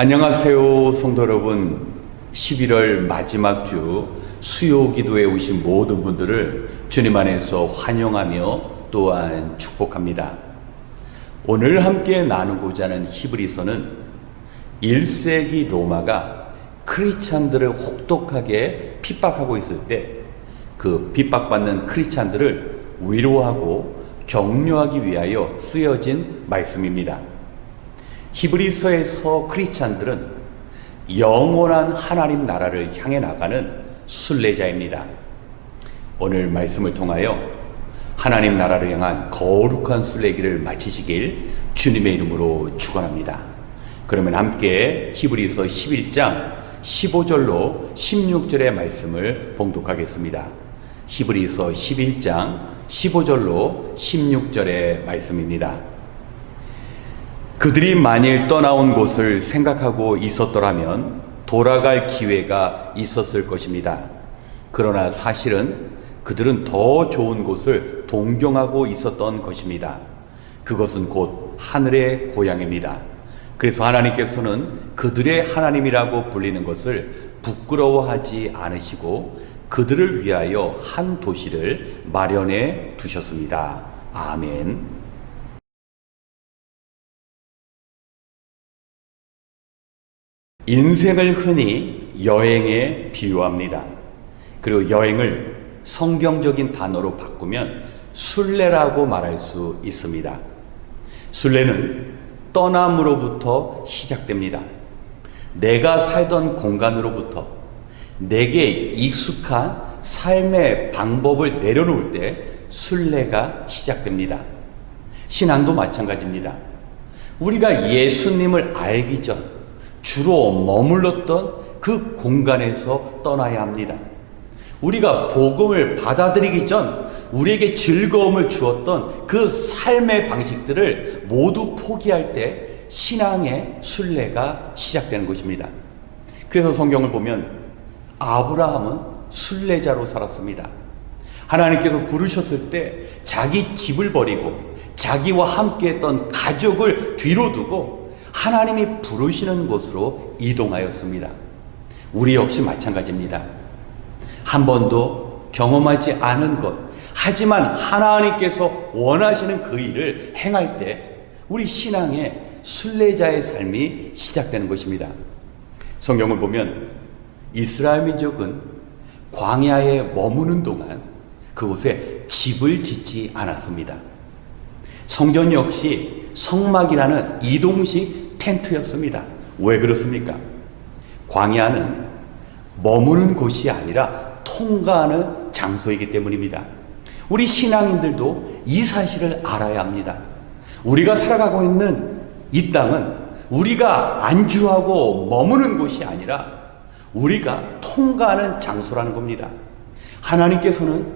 안녕하세요, 성도 여러분. 11월 마지막 주 수요 기도에 오신 모든 분들을 주님 안에서 환영하며 또한 축복합니다. 오늘 함께 나누고자 하는 히브리서는 1세기 로마가 크리스찬들을 혹독하게 핍박하고 있을 때 그 핍박받는 크리스찬들을 위로하고 격려하기 위하여 쓰여진 말씀입니다. 히브리서에서 크리스찬들은 영원한 하나님 나라를 향해 나가는 순례자입니다. 오늘 말씀을 통하여 하나님 나라를 향한 거룩한 순례길을 마치시길 주님의 이름으로 축원합니다. 그러면 함께 히브리서 11장 15절로 16절의 말씀을 봉독하겠습니다. 히브리서 11장 15절로 16절의 말씀입니다. 그들이 만일 떠나온 곳을 생각하고 있었더라면 돌아갈 기회가 있었을 것입니다. 그러나 사실은 그들은 더 좋은 곳을 동경하고 있었던 것입니다. 그것은 곧 하늘의 고향입니다. 그래서 하나님께서는 그들의 하나님이라고 불리는 것을 부끄러워하지 않으시고 그들을 위하여 한 도시를 마련해 두셨습니다. 아멘. 인생을 흔히 여행에 비유합니다. 그리고 여행을 성경적인 단어로 바꾸면 순례라고 말할 수 있습니다. 순례는 떠남으로부터 시작됩니다. 내가 살던 공간으로부터 내게 익숙한 삶의 방법을 내려놓을 때 순례가 시작됩니다. 신앙도 마찬가지입니다. 우리가 예수님을 알기 전 주로 머물렀던 그 공간에서 떠나야 합니다. 우리가 복음을 받아들이기 전 우리에게 즐거움을 주었던 그 삶의 방식들을 모두 포기할 때 신앙의 순례가 시작되는 것입니다. 그래서 성경을 보면 아브라함은 순례자로 살았습니다. 하나님께서 부르셨을 때 자기 집을 버리고 자기와 함께 했던 가족을 뒤로 두고 하나님이 부르시는 곳으로 이동하였습니다. 우리 역시 마찬가지입니다. 한 번도 경험하지 않은 것, 하지만 하나님께서 원하시는 그 일을 행할 때 우리 신앙의 순례자의 삶이 시작되는 것입니다. 성경을 보면 이스라엘 민족은 광야에 머무는 동안 그곳에 집을 짓지 않았습니다. 성전 역시 성막이라는 이동식 텐트였습니다. 왜 그렇습니까? 광야는 머무는 곳이 아니라 통과하는 장소이기 때문입니다. 우리 신앙인들도 이 사실을 알아야 합니다. 우리가 살아가고 있는 이 땅은 우리가 안주하고 머무는 곳이 아니라 우리가 통과하는 장소라는 겁니다. 하나님께서는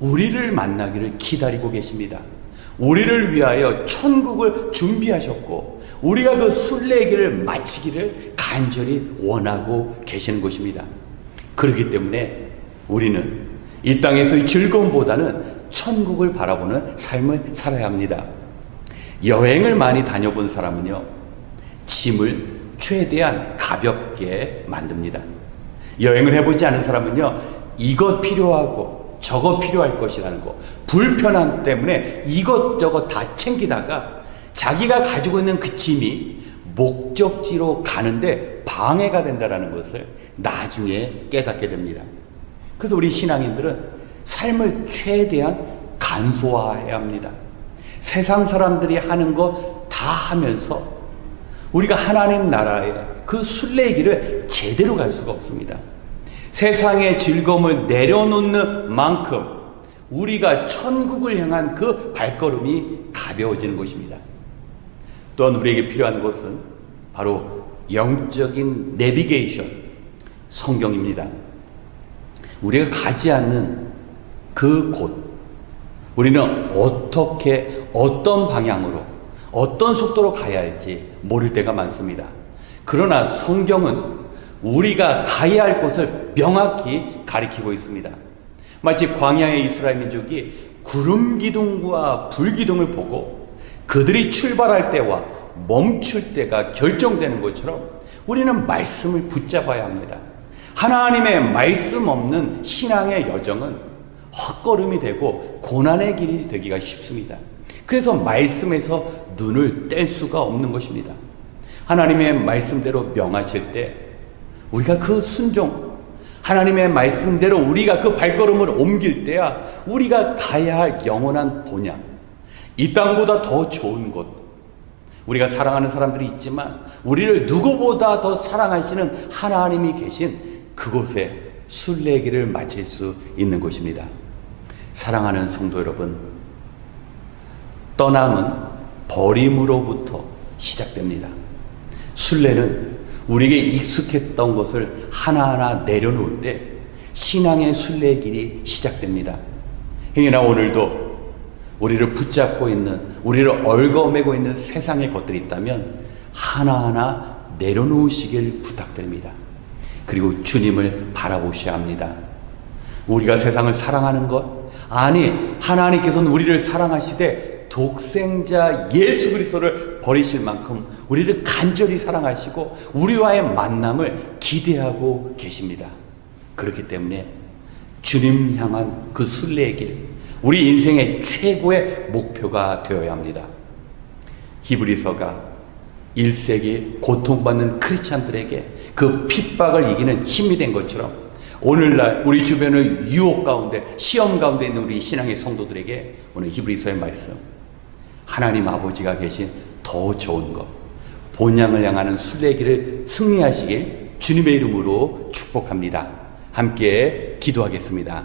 우리를 만나기를 기다리고 계십니다. 우리를 위하여 천국을 준비하셨고 우리가 그 순례길을 마치기를 간절히 원하고 계시는 것입니다. 그렇기 때문에 우리는 이 땅에서의 즐거움보다는 천국을 바라보는 삶을 살아야 합니다. 여행을 많이 다녀본 사람은요, 짐을 최대한 가볍게 만듭니다. 여행을 해보지 않은 사람은요, 이것 필요하고 저것 필요할 것이라는 거, 불편함 때문에 이것저것 다 챙기다가 자기가 가지고 있는 그 짐이 목적지로 가는데 방해가 된다는 것을 나중에 깨닫게 됩니다. 그래서 우리 신앙인들은 삶을 최대한 간소화해야 합니다. 세상 사람들이 하는 거 다 하면서 우리가 하나님 나라의 그 순례길을 제대로 갈 수가 없습니다. 세상의 즐거움을 내려놓는 만큼 우리가 천국을 향한 그 발걸음이 가벼워지는 것입니다. 또한 우리에게 필요한 것은 바로 영적인 내비게이션, 성경입니다. 우리가 가지 않는 그 곳, 우리는 어떻게, 어떤 방향으로, 어떤 속도로 가야 할지 모를 때가 많습니다. 그러나 성경은 우리가 가야 할 곳을 명확히 가리키고 있습니다. 마치 광야의 이스라엘 민족이 구름 기둥과 불 기둥을 보고 그들이 출발할 때와 멈출 때가 결정되는 것처럼 우리는 말씀을 붙잡아야 합니다. 하나님의 말씀 없는 신앙의 여정은 헛걸음이 되고 고난의 길이 되기가 쉽습니다. 그래서 말씀에서 눈을 뗄 수가 없는 것입니다. 하나님의 말씀대로 명하실 때 우리가 그 순종, 하나님의 말씀대로 우리가 그 발걸음을 옮길 때야 우리가 가야 할 영원한 본향, 이 땅보다 더 좋은 곳, 우리가 사랑하는 사람들이 있지만 우리를 누구보다 더 사랑하시는 하나님이 계신 그곳에 순례길을 마칠 수 있는 곳입니다. 사랑하는 성도 여러분, 떠남은 버림으로부터 시작됩니다. 순례는 우리에게 익숙했던 것을 하나하나 내려놓을 때 신앙의 순례의 길이 시작됩니다. 행여나 오늘도 우리를 붙잡고 있는, 우리를 얽어매고 있는 세상의 것들이 있다면 하나하나 내려놓으시길 부탁드립니다. 그리고 주님을 바라보셔야 합니다. 우리가 세상을 사랑하는 것? 아니, 하나님께서는 우리를 사랑하시되 독생자 예수 그리스도를 버리실 만큼 우리를 간절히 사랑하시고 우리와의 만남을 기대하고 계십니다. 그렇기 때문에 주님 향한 그 순례의 길, 우리 인생의 최고의 목표가 되어야 합니다. 히브리서가 1세기 고통받는 크리스찬들에게 그 핍박을 이기는 힘이 된 것처럼 오늘날 우리 주변의 유혹 가운데, 시험 가운데 있는 우리 신앙의 성도들에게 오늘 히브리서의 말씀, 하나님 아버지가 계신 더 좋은 것, 본향을 향하는 순례길을 승리하시길 주님의 이름으로 축복합니다. 함께 기도하겠습니다.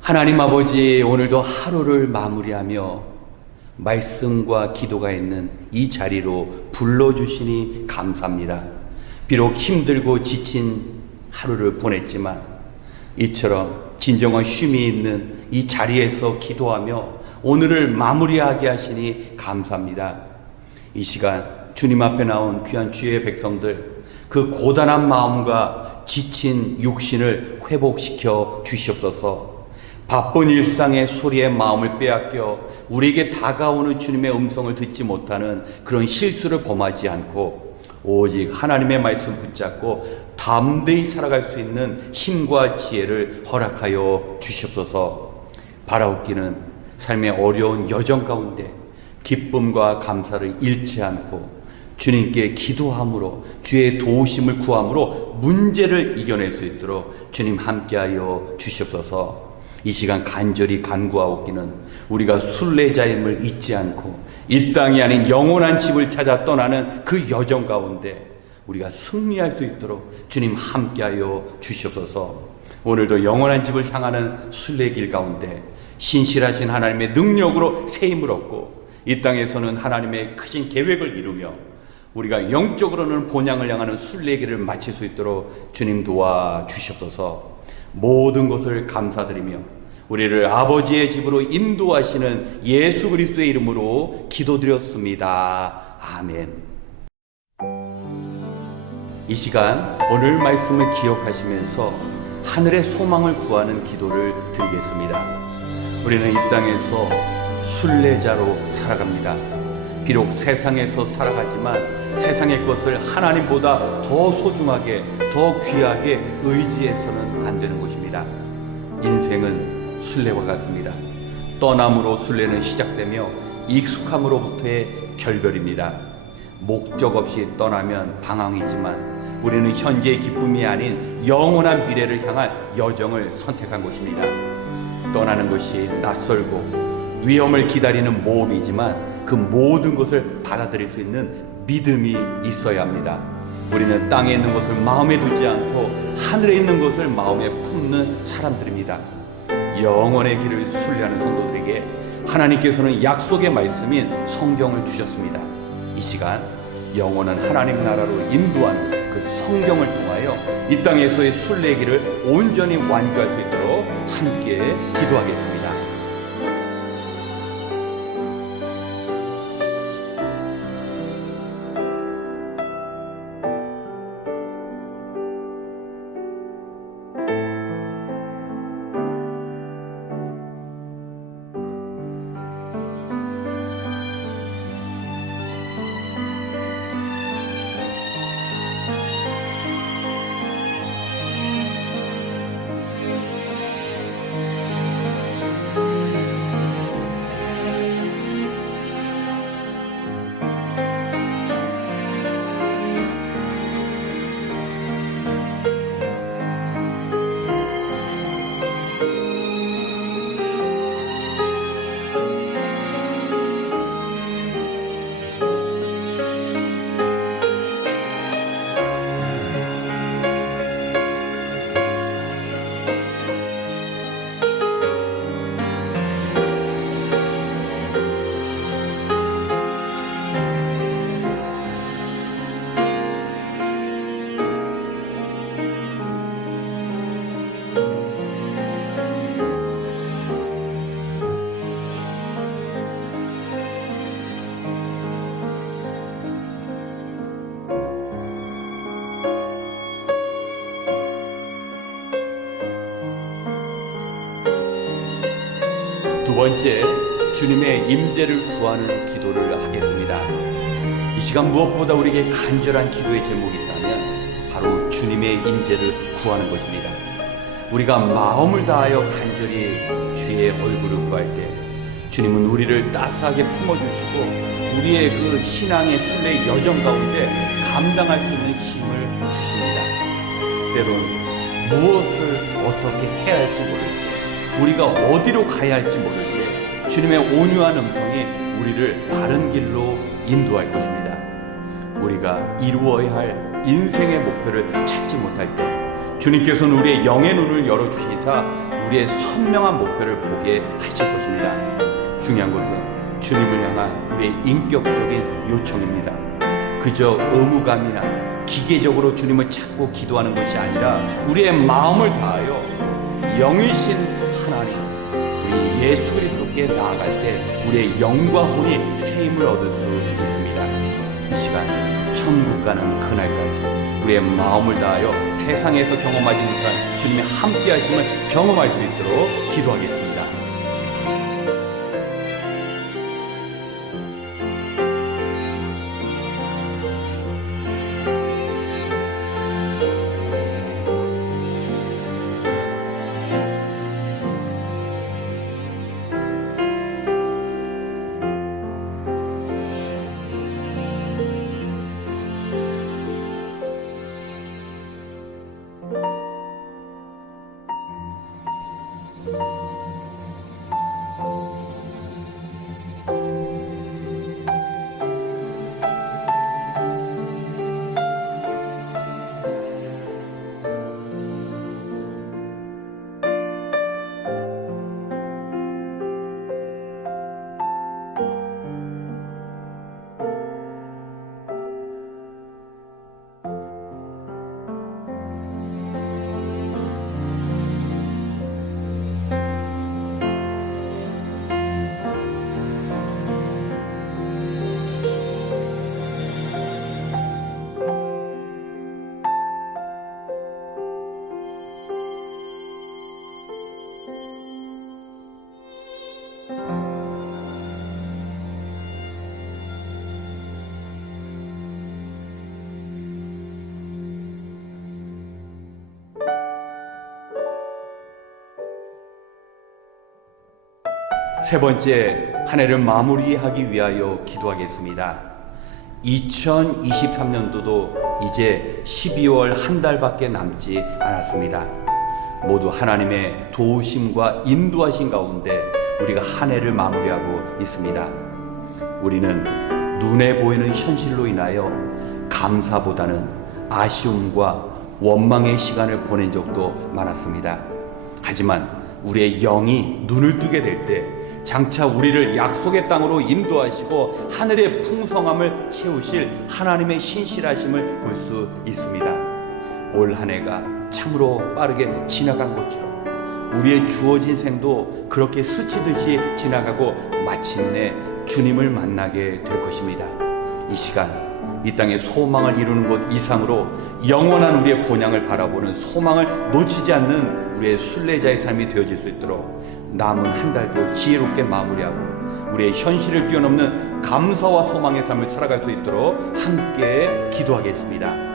하나님 아버지, 오늘도 하루를 마무리하며 말씀과 기도가 있는 이 자리로 불러주시니 감사합니다. 비록 힘들고 지친 하루를 보냈지만 이처럼 진정한 쉼이 있는 이 자리에서 기도하며 오늘을 마무리하게 하시니 감사합니다. 이 시간 주님 앞에 나온 귀한 주의 백성들, 그 고단한 마음과 지친 육신을 회복시켜 주시옵소서. 바쁜 일상의 소리에 마음을 빼앗겨 우리에게 다가오는 주님의 음성을 듣지 못하는 그런 실수를 범하지 않고 오직 하나님의 말씀 붙잡고 담대히 살아갈 수 있는 힘과 지혜를 허락하여 주시옵소서. 바라옵기는 삶의 어려운 여정 가운데 기쁨과 감사를 잃지 않고 주님께 기도함으로 주의 도우심을 구함으로 문제를 이겨낼 수 있도록 주님 함께하여 주시옵소서. 이 시간 간절히 간구하옵기는 우리가 순례자임을 잊지 않고 이 땅이 아닌 영원한 집을 찾아 떠나는 그 여정 가운데 우리가 승리할 수 있도록 주님 함께하여 주시옵소서. 오늘도 영원한 집을 향하는 순례길 가운데 신실하신 하나님의 능력으로 세임을 얻고 이 땅에서는 하나님의 크신 계획을 이루며 우리가 영적으로는 본향을 향하는 순례길을 마칠 수 있도록 주님 도와주시옵소서. 모든 것을 감사드리며 우리를 아버지의 집으로 인도하시는 예수 그리스도의 이름으로 기도드렸습니다. 아멘. 이 시간 오늘 말씀을 기억하시면서 하늘의 소망을 구하는 기도를 드리겠습니다. 우리는 이 땅에서 순례자로 살아갑니다. 비록 세상에서 살아가지만 세상의 것을 하나님보다 더 소중하게, 더 귀하게 의지해서는 안 되는 것입니다. 인생은 순례와 같습니다. 떠남으로 순례는 시작되며 익숙함으로부터의 결별입니다. 목적 없이 떠나면 방황이지만 우리는 현재의 기쁨이 아닌 영원한 미래를 향한 여정을 선택한 것입니다. 떠나는 것이 낯설고 위험을 기다리는 모험이지만 그 모든 것을 받아들일 수 있는 믿음이 있어야 합니다. 우리는 땅에 있는 것을 마음에 두지 않고 하늘에 있는 것을 마음에 품는 사람들입니다. 영원의 길을 순례하는 성도들에게 하나님께서는 약속의 말씀인 성경을 주셨습니다. 이 시간 영원한 하나님 나라로 인도하는 그 성경을 통하여 이 땅에서의 순례의 길을 온전히 완주할 수 있도록 함께 기도하겠습니다. 번째, 주님의 임재를 구하는 기도를 하겠습니다. 이 시간 무엇보다 우리에게 간절한 기도의 제목이 있다면 바로 주님의 임재를 구하는 것입니다. 우리가 마음을 다하여 간절히 주의 얼굴을 구할 때 주님은 우리를 따스하게 품어주시고 우리의 그 신앙의 순례 여정 가운데 감당할 수 있는 힘을 주십니다. 때론 무엇을 어떻게 해야 할지 모를 때, 우리가 어디로 가야 할지 모를 때 주님의 온유한 음성이 우리를 바른 길로 인도할 것입니다. 우리가 이루어야 할 인생의 목표를 찾지 못할 때 주님께서는 우리의 영의 눈을 열어주시사 우리의 선명한 목표를 보게 하실 것입니다. 중요한 것은 주님을 향한 우리의 인격적인 요청입니다. 그저 의무감이나 기계적으로 주님을 찾고 기도하는 것이 아니라 우리의 마음을 다하여 영이신 하나님, 우리 예수 그리스도께 나아갈 때 우리의 영과 혼이 새 힘을 얻을 수 있습니다. 이 시간 천국 가는 그날까지 우리의 마음을 다하여 세상에서 경험하지 못한 주님의 함께 하심을 경험할 수 있도록 기도하겠습니다. 세 번째, 한 해를 마무리하기 위하여 기도하겠습니다. 2023년도도 이제 12월 한 달밖에 남지 않았습니다. 모두 하나님의 도우심과 인도하심 가운데 우리가 한 해를 마무리하고 있습니다. 우리는 눈에 보이는 현실로 인하여 감사보다는 아쉬움과 원망의 시간을 보낸 적도 많았습니다. 하지만 우리의 영이 눈을 뜨게 될 때 장차 우리를 약속의 땅으로 인도하시고 하늘의 풍성함을 채우실 하나님의 신실하심을 볼 수 있습니다. 올 한 해가 참으로 빠르게 지나간 것처럼 우리의 주어진 생도 그렇게 스치듯이 지나가고 마침내 주님을 만나게 될 것입니다. 이 시간 이 땅의 소망을 이루는 것 이상으로 영원한 우리의 본향을 바라보는 소망을 놓치지 않는 우리의 순례자의 삶이 되어질 수 있도록 남은 한 달도 지혜롭게 마무리하고 우리의 현실을 뛰어넘는 감사와 소망의 삶을 살아갈 수 있도록 함께 기도하겠습니다.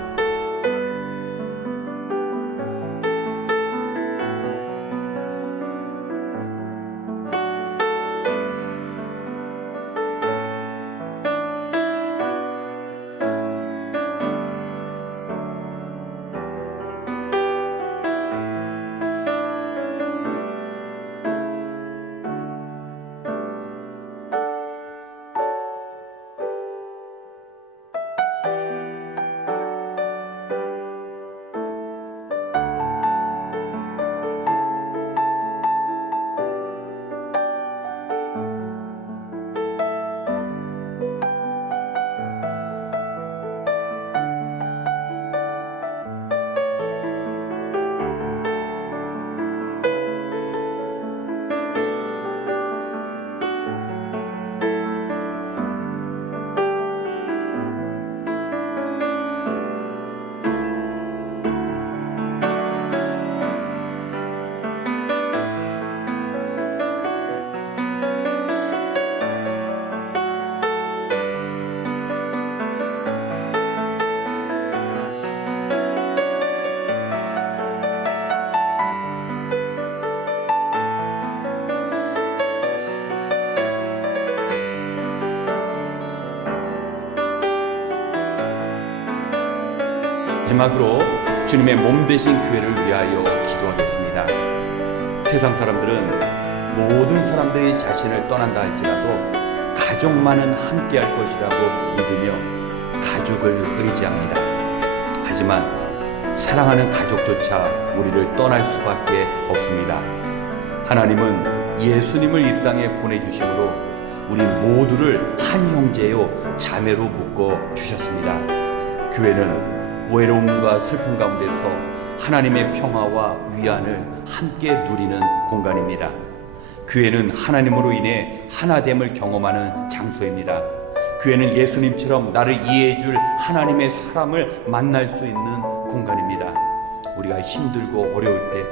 마지막으로 주님의 몸 되신 교회를 위하여 기도하겠습니다. 세상 사람들은 모든 사람들이 자신을 떠난다 할지라도 가족만은 함께할 것이라고 믿으며 가족을 의지합니다. 하지만 사랑하는 가족조차 우리를 떠날 수밖에 없습니다. 하나님은 예수님을 이 땅에 보내주심으로 우리 모두를 한 형제요 자매로 묶어 주셨습니다. 교회는 외로움과 슬픔 가운데서 하나님의 평화와 위안을 함께 누리는 공간입니다. 교회는 하나님으로 인해 하나됨을 경험하는 장소입니다. 교회는 예수님처럼 나를 이해해 줄 하나님의 사람을 만날 수 있는 공간입니다. 우리가 힘들고 어려울 때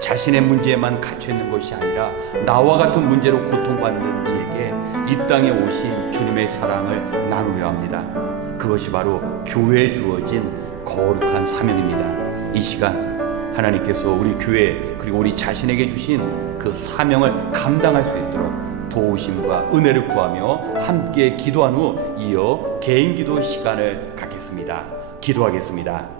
자신의 문제에만 갇혀 있는 것이 아니라 나와 같은 문제로 고통받는 이에게 이 땅에 오신 주님의 사랑을 나누어야 합니다. 그것이 바로 교회에 주어진 거룩한 사명입니다. 이 시간 하나님께서 우리 교회 그리고 우리 자신에게 주신 그 사명을 감당할 수 있도록 도우심과 은혜를 구하며 함께 기도한 후 이어 개인 기도 시간을 갖겠습니다. 기도하겠습니다.